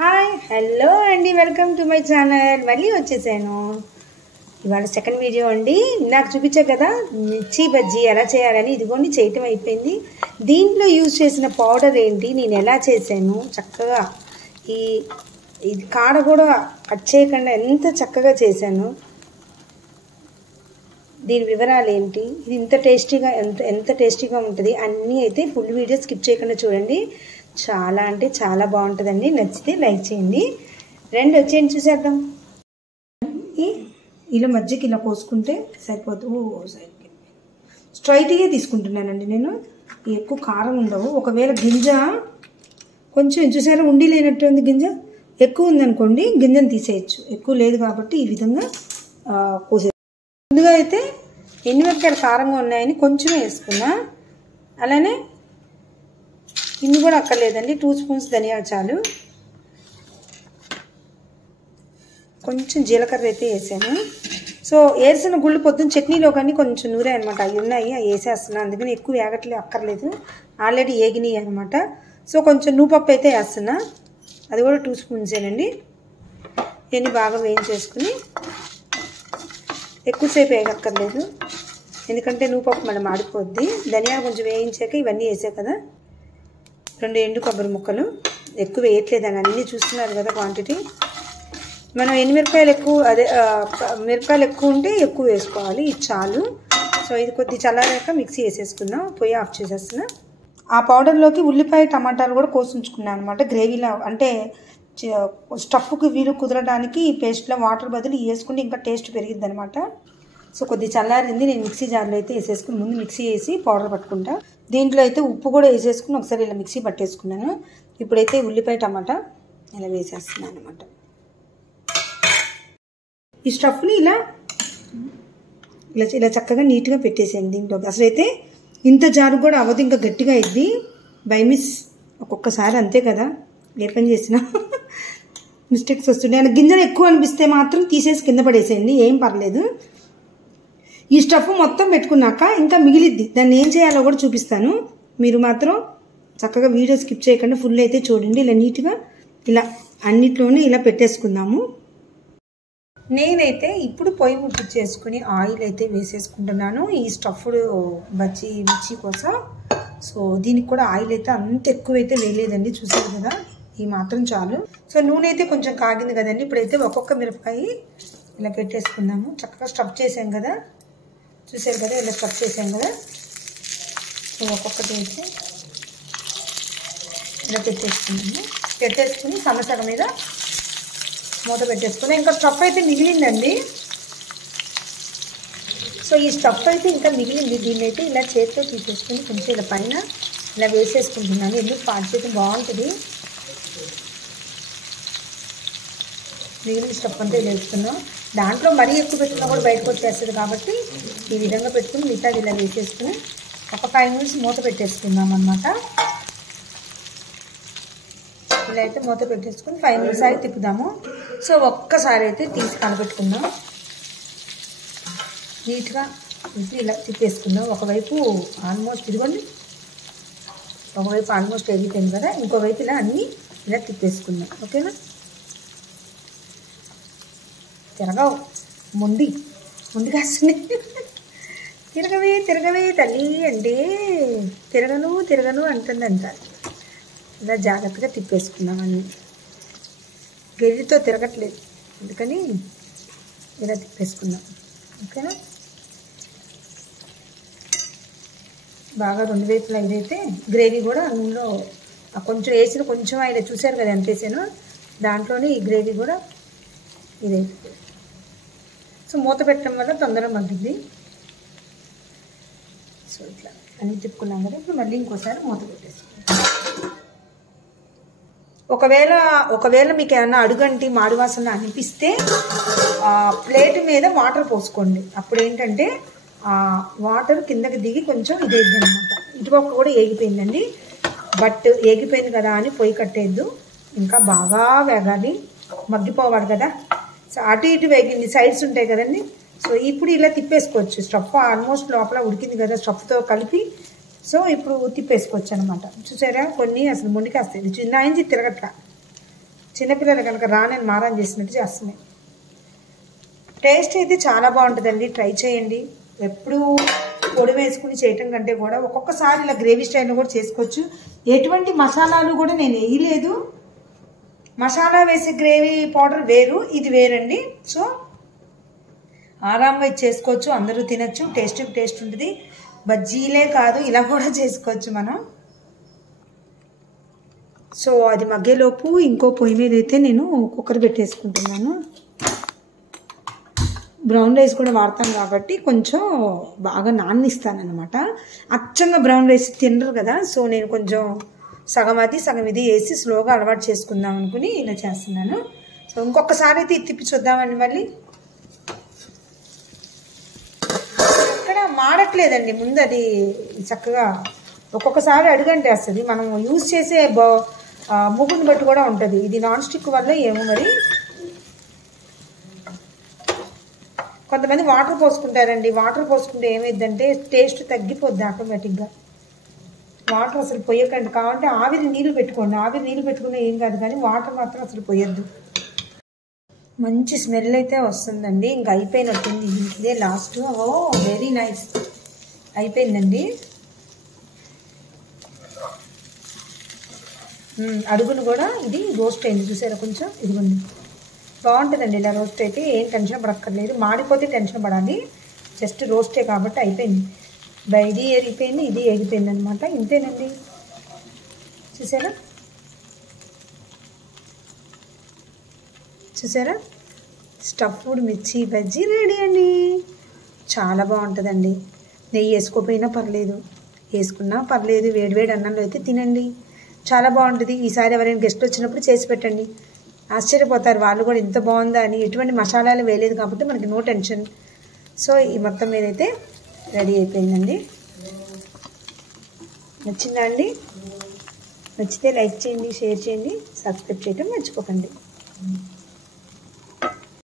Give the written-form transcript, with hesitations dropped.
Hi hello అండి, welcome to my channel. మళ్ళీ వచ్చేసాను. ఇవాళ సెకండ్ వీడియో అండి. నాకు చూపించా కదా మిర్చి బజ్జీ ఎలా చేయాలని, ఇదిగోండి చేయటం అయిపోయింది. దీంట్లో యూజ్ చేసిన పౌడర్ ఏంటి, నేను ఎలా చేశాను చక్కగా, ఇది కాడ కూడా కట్ చేయకుండా ఎంత చక్కగా చేశాను, దీని వివరాలు ఏంటి, ఇది ఇంత టేస్టీగా ఎంత టేస్టీగా ఉంటుంది అన్నీ అయితే ఫుల్ వీడియో స్కిప్ చేయకుండా చూడండి. చాలా అంటే చాలా బాగుంటుందండి. నచ్చితే లైక్ చేయండి. రెండు వచ్చేయండి చూసేద్దాం. ఇలా మధ్యకి ఇలా పోసుకుంటే సరిపోతుంది. స్ట్రైట్గా తీసుకుంటున్నానండి నేను. ఎక్కువ కారం ఉండవు. ఒకవేళ గింజ కొంచెం చూసారా ఉండి లేనట్టు ఉంది, గింజ ఎక్కువ ఉందనుకోండి గింజను తీసేయచ్చు. ఎక్కువ లేదు కాబట్టి ఈ విధంగా కోసే. ముందుగా అయితే ఎండుమిరపకాయలు కారంగా ఉన్నాయని కొంచెమే వేసుకున్నా. అలానే ఇన్ని కూడా అక్కర్లేదండి, 2 స్పూన్స్ ధనియాలు చాలు. కొంచెం జీలకర్ర అయితే వేసాను. సో వేసిన గుళ్ళు పొద్దున్న చట్నీలో కానీ కొంచెం నూరే అనమాట, అవి ఉన్నాయి, అవి వేసేస్తున్నాను. అందుకని ఎక్కువ వేగట్లేదు, అక్కర్లేదు, ఆల్రెడీ ఏగినాయి అనమాట. సో కొంచెం నూపప్పు అయితే వేస్తున్నా, అది కూడా 2 స్పూన్సేనండి. ఇవన్నీ బాగా వేయించేసుకుని, ఎక్కువసేపు వేయక్కర్లేదు ఎందుకంటే నూపప్పు మనం మాడిపోద్ది. ధనియాలు కొంచెం వేయించాక ఇవన్నీ వేసా కదా. 2 ఎండు కొబ్బరి ముక్కలు, ఎక్కువ వేయట్లేదని అన్నీ చూస్తున్నారు కదా క్వాంటిటీ. మనం ఎండుమిరపకాయలు ఎక్కువ, అదే మిరపకాయలు ఎక్కువ ఉంటే ఎక్కువ వేసుకోవాలి, ఇది చాలు. సో ఇది కొద్ది చల్లారాక మిక్సీ వేసేసుకుందాం. పొయ్యి ఆఫ్ చేసేస్తున్నా. ఆ పౌడర్లోకి ఉల్లిపాయ టమాటాలు కూడా కోసి ఉంచుకున్నాను అనమాట. గ్రేవీలో అంటే స్టఫ్కి వీలు కుదరడానికి ఈ పేస్ట్లో వాటర్ బదులు వేసుకుంటే ఇంకా టేస్ట్ పెరిగిద్ది అనమాట. సో కొద్ది చల్లారింది, నేను మిక్సీ జార్లో అయితే వేసేసుకుని ముందు మిక్సీ వేసి పౌడర్ పట్టుకుంటా. దీంట్లో అయితే ఉప్పు కూడా వేసేసుకుని ఒకసారి ఇలా మిక్సీ పట్టేసుకున్నాను. ఇప్పుడైతే ఉల్లిపాయ టమాటా ఇలా వేసేస్తున్నాను అనమాట. ఈ స్టఫ్ని ఇలా ఇలా ఇలా చక్కగా నీట్గా పెట్టేసేయండి దీంట్లోకి. అసలు అయితే ఇంత జారు కూడా అవ్వదు, ఇంకా గట్టిగా అయింది బై మిస్. ఒక్కొక్కసారి అంతే కదా, ఏ పని చేసినా మిస్టేక్స్ వస్తుండే. గింజలు ఎక్కువ అనిపిస్తే మాత్రం తీసేసి కింద పడేసేయండి, ఏం పర్లేదు. ఈ స్టఫ్ మొత్తం పెట్టుకున్నాక ఇంకా మిగిలిద్ది, దాన్ని ఏం చేయాలో కూడా చూపిస్తాను. మీరు మాత్రం చక్కగా వీడియో స్కిప్ చేయకుండా ఫుల్ అయితే చూడండి. ఇలా నీట్గా ఇలా అన్నిట్లోనే ఇలా పెట్టేసుకుందాము. నేనైతే ఇప్పుడు పొయ్యి ముట్టించేసుకుని ఆయిల్ అయితే వేసేసుకుంటున్నాను ఈ స్టఫ్డ్ బజ్జీ మిర్చి కోసం. సో దీనికి కూడా ఆయిల్ అయితే అంత ఎక్కువైతే వేయలేదండి, చూసారు కదా, ఈ మాత్రం చాలు. సో నూనె అయితే కొంచెం కాగింది కదండి. ఇప్పుడైతే ఒక్కొక్క మిరపకాయ ఇలా పెట్టేసుకుందాము. చక్కగా స్టఫ్ చేసాం కదా, చూసారు కదా, ఇలా స్టఫ్ చేసాం కదా. సో ఒక్కొక్కటి అయితే ఇలా పెట్టేసుకుని సమసగ మీద మూత పెట్టేసుకుని, ఇంకా స్టఫ్ అయితే మిగిలిందండి. సో ఈ స్టఫ్ అయితే ఇంకా మిగిలింది, దీన్ని అయితే ఇలా చేతితో తీసేసుకుని కొంచెం ఇలా పైన ఇలా వేసేసుకుంటున్నాను. ఎందుకు పాడు చేతి బాగుంటుంది. మిగిలిన స్టఫ్ అంతా వేసుకున్నాం. దాంట్లో మరీ ఎక్కువ పెట్టుకున్నా కూడా బయటకు వచ్చేస్తుంది కాబట్టి ఈ విధంగా పెట్టుకుని మిగతాది ఇలా వేసేసుకుని ఒక 5 మినిట్స్ మూత పెట్టేసుకుందాం అన్నమాట. ఇలా అయితే మూత పెట్టేసుకుని 5 మినిట్స్ అయితే తిప్పుదాము. సో ఒక్కసారి అయితే తీసి కలపెట్టుకుందాం, నీట్గా ఇలా తిప్పేసుకుందాం. ఒకవైపు ఆల్మోస్ట్ ఇదిగోండి, ఒకవైపు ఆల్మోస్ట్ ఎగిపోయింది కదా, ఇంకోవైపు ఇలా అన్నీ ఇలా తిప్పేసుకుందాం. ఓకేనా, తిరగవు ముందుగా తిరగవే తల్లి అంటే తిరగను అంటుందంట. ఇలా జాగ్రత్తగా తిప్పేసుకుందాం. అన్నీ గెరితో తిరగట్లేదు, అందుకని ఇలా తిప్పేసుకుందాం. ఓకేనా, బాగా 2 వైపులా ఇదైతే గ్రేవీ కూడా నూనెలో కొంచెం వేసిన, కొంచెం ఆయన చూసారు కదా ఎంత వేసాను, దాంట్లోనే ఈ గ్రేవీ కూడా ఇదైతే. సో మూత పెట్టడం వల్ల తొందరగా మగ్గింది. సో ఇట్లా అన్నీ తిప్పుకున్నాం కదా. ఇప్పుడు మళ్ళీ ఇంకోసారి మూత పెట్టేసుకుంటాం. ఒకవేళ మీకు ఏమన్నా అడుగంటి మాడివాసన అనిపిస్తే ప్లేట్ మీద వాటర్ పోసుకోండి. అప్పుడు ఏంటంటే వాటర్ కిందకి దిగి కొంచెం ఇదేద్ది అనమాట. ఇటుపక్క కూడా ఏగిపోయిందండి, బట్ ఏగిపోయింది కదా అని పొయ్యి కట్టేద్దు, ఇంకా బాగా వేగాలి, మగ్గిపోవాలి కదా. సో అటు ఇటు వేగింది, సైడ్స్ ఉంటాయి కదండి. సో ఇప్పుడు ఇలా తిప్పేసుకోవచ్చు. స్టఫ్ ఆల్మోస్ట్ లోపల ఉడికింది కదా స్టఫ్తో కలిపి. సో ఇప్పుడు తిప్పేసుకోవచ్చు అనమాట. చూసారా, కొన్ని అసలు మొండికి వస్తాయి, చిన్న ఇంచి తిరగట్లా, చిన్నపిల్లలు కనుక రానని మారం చేసినట్టు చేస్తున్నాయి. టేస్ట్ అయితే చాలా బాగుంటుందండి, ట్రై చేయండి. ఎప్పుడు పొడి వేసుకుని చేయటం కంటే కూడా ఒక్కొక్కసారి ఇలా గ్రేవీ స్టైల్లో కూడా చేసుకోవచ్చు. ఎటువంటి మసాలాలు కూడా నేను వేయలేదు. మసాలా వేసే గ్రేవీ పౌడర్ వేరు, ఇది వేరండి. సో ఆరాంగా ఇది చేసుకోవచ్చు, అందరూ తినచ్చు, టేస్ట్ ఉంటుంది. బజ్జీలే కాదు, ఇలా కూడా చేసుకోవచ్చు మనం. సో అది మగ్గేలోపు ఇంకో పొయ్యి మీద అయితే నేను కుక్కర్ పెట్టేసుకుంటున్నాను. బ్రౌన్ రైస్ కూడా వాడతాం కాబట్టి కొంచెం బాగా నాననిస్తానమాట. అచ్చంగా బ్రౌన్ రైస్ తినరు కదా, సో నేను కొంచెం సగం అది సగం ఇది వేసి స్లోగా అలవాటు చేసుకుందాం అనుకుని ఇలా చేస్తున్నాను. సో ఇంకొకసారి అయితే తిప్పి చూద్దామండి. మళ్ళీ ఇక్కడ మాడట్లేదండి, ముందు అది చక్కగా ఒక్కొక్కసారి అడుగంటే వస్తుంది. మనం యూజ్ చేసే మూగుని బట్టి కూడా ఉంటుంది. ఇది నాన్ స్టిక్ వల్ల ఏమో మరి. కొంతమంది వాటర్ పోసుకుంటారండి. వాటర్ పోసుకుంటే ఏమైందంటే టేస్ట్ తగ్గిపోద్ది ఆటోమేటిక్గా. వాటర్ అసలు పొయ్యకండి, కావాలంటే ఆవిరి నీళ్ళు పెట్టుకోండి. ఆవిరి నీళ్ళు పెట్టుకున్నా ఏం కాదు, కానీ వాటర్ మాత్రం అసలు పొయ్యొద్దు. మంచి స్మెల్ అయితే వస్తుందండి. ఇంకా అయిపోయినట్టుంది, ఇదే లాస్ట్. ఓ వెరీ నైస్, అయిపోయిందండి. అడుగును కూడా ఇది రోస్ట్ అయింది చూసారా కొంచెం. ఇదిగోండి, బాగుంటుందండి ఇలా రోస్ట్ అయితే. ఏం టెన్షన్ పడక్కర్లేదు, మాడిపోతే టెన్షన్ పడాలి. జస్ట్ రోస్టే కాబట్టి అయిపోయింది. ఇది ఎగిపోయింది, ఇది ఎగిపోయింది అనమాట. ఇంతేనండి, చూసారా స్టఫ్డ్ మిర్చి బజ్జీ రెడీ అండి. చాలా బాగుంటుందండి. నెయ్యి వేసుకోపోయినా పర్లేదు, వేసుకున్నా పర్లేదు. వేడివేడి అన్నంలో అయితే తినండి, చాలా బాగుంటుంది. ఈసారి ఎవరైనా గెస్ట్ వచ్చినప్పుడు చేసి పెట్టండి, ఆశ్చర్యపోతారు వాళ్ళు కూడా ఇంత బాగుందా అని. ఎటువంటి మసాలాలు వేయలేదు కాబట్టి మనకి నో టెన్షన్. సో ఈ మొత్తం మీదైతే రెడీ అయిపోయిందండి. నచ్చిందా అండి? నచ్చితే లైక్ చేయండి, షేర్ చేయండి, సబ్స్క్రైబ్ చేయడం మర్చిపోకండి.